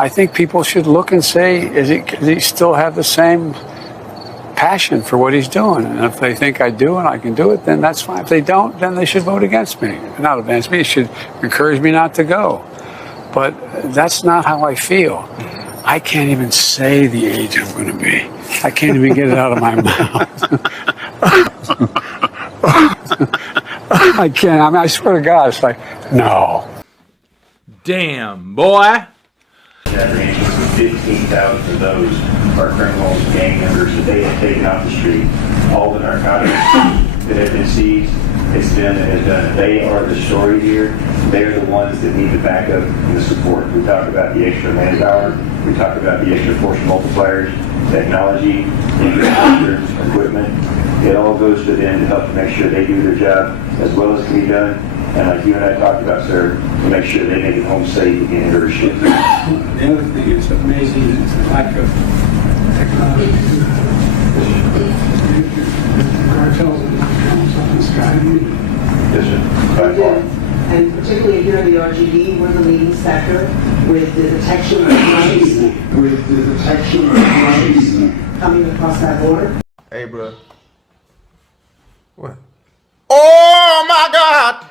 I think people should look and say, does he still have the same passion for what he's doing? And if they think I do and I can do it, then that's fine. If they don't, then they should vote against me. Not against me, it should encourage me not to go. But that's not how I feel. I can't even say the age I'm going to be. I can't even get it out of my mouth. I can't. I mean, I swear to God, it's like, no. Damn, boy. That ranges from 15,000 of those are criminals, gang members that they have taken off the street. All the narcotics that have been seized, it's them that has done it. They are the story here. They're the ones that need the backup and the support. We talk about the extra manpower. We talk about the extra force multipliers, technology, infrastructure, equipment. It all goes to them to help make sure they do their job as well as can be done. And like you and I talked about, sir, to make sure they make it home safe again in their ship. The other thing that's amazing is the lack of technology. Cartels and on the sky. Yes, sir. By far. And particularly here in the RGD, we're the leading sector with the detection of drugs. Coming across that border. Hey, bro. What? Oh my God!